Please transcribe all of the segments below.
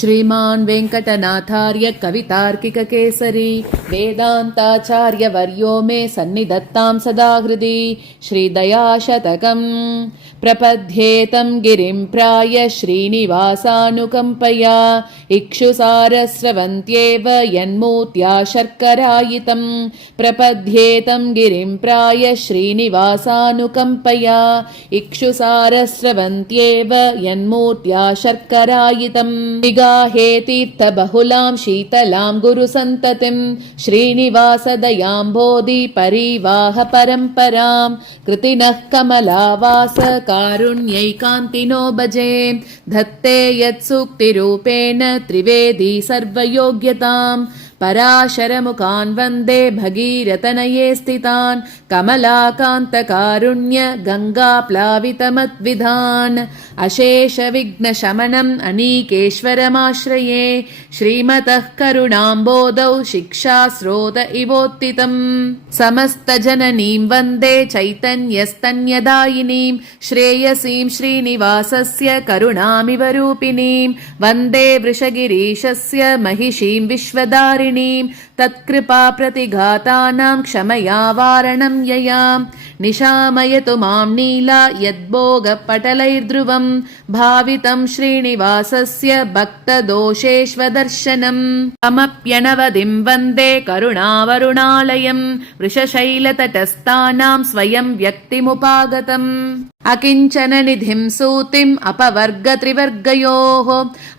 श्रीमान् वेङ्कटनाथार्य कवितार्किककेसरी वेदान्ताचार्यवर्यो मे सन्निधत्तां सदा हृदि श्रीदयाशतकम् प्रपद्येतं गिरिं प्राय श्रीनिवासानुकम्पया इक्षुसारस्रवन्त्येव यन्मूर्त्या शर्करायितं प्रपद्येतं गिरिं प्राय श्रीनिवासानुकम्पया इक्षुसारस्रवन्त्येव यन्मूर्त्या शर्करायितं निगाहेतीर्थबहुलां शीतलां गुरुसन्ततिं श्रीनिवासदयाम्भोधि परिवाह परम्परां कृतिनः कमलावास कारुण्यैकान्तिनो भजे धत्ते यत्सूक्तिरूपेण त्रिवेदी सर्वयोग्यताम् पराशरमुखान् वन्दे भगीरथनये स्थितान् कमलाकान्तकारुण्य गङ्गाप्लावितमद्विधान् अशेषविघ्नशमनम् अनीकेश्वरमाश्रये श्रीमतः करुणाम्बोधौ शिक्षास्रोत इवोत्थितम् समस्तजननीं वन्दे चैतन्यस्तन्यदायिनीं श्रेयसीं श्रीनिवासस्य करुणामिव रूपिणीं वन्दे वृषगिरीशस्य महिषीं विश्वदारिणीं तत्कृपा प्रतिघातानां क्षमया वारणं ययां निशामयतु मां नीला यद्भोगपटलैर्ध्रुवं भावितं श्रीनिवासस्य भक्तदोषेष्वदर्शनम् अमप्यनवधिं वन्दे करुणावरुणालयं वृषशैलतटस्थानां स्वयं व्यक्तिमुपागतम् अकिञ्चननिधिं सूतिम् अपवर्गत्रिवर्गयोः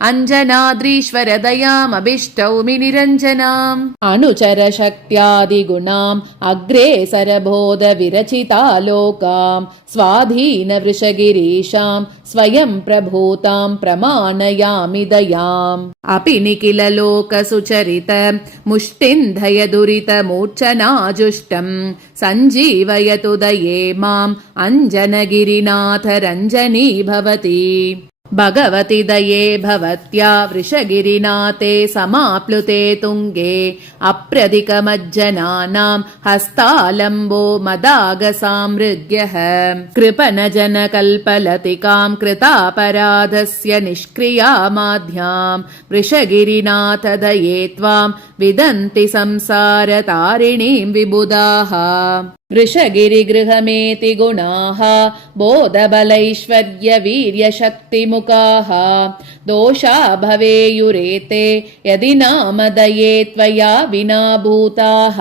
अञ्जनाद्रीश्वरदयामभिष्टौमि निरञ्जनाम् अनुचरशक्त्यादिगुणाम् अग्रेसरबोधविरचितालोकाम् स्वाधीनवृषगिरीशाम् स्वयं प्रभूतां प्रमाणयामि दयाम् अपि निखिललोकसुचरित मुष्टिन्धय दुरितमूर्च्छनाजुष्टम् सञ्जीवयतु दये माम् अञ्जनगिरिनाथ रञ्जनी भवति भगवति दये भवत्या वृषगिरिनाथे समाप्लुते तुङ्गे अप्रधिकमज्जनानां हस्तालम्बो मदागसामृग्यः कृपणजनकल्पलतिकां कृतापराधस्य निष्क्रियामाध्यां वृषगिरिनाथ दये त्वां विदन्ति संसारतारिणीं विबुधाः वृषगिरिगृहमेति गुणाः बोधबलैश्वर्यवीर्यशक्तिमुखाः दोषा भवेयुरेते यदि नामदये त्वया विना भूताः।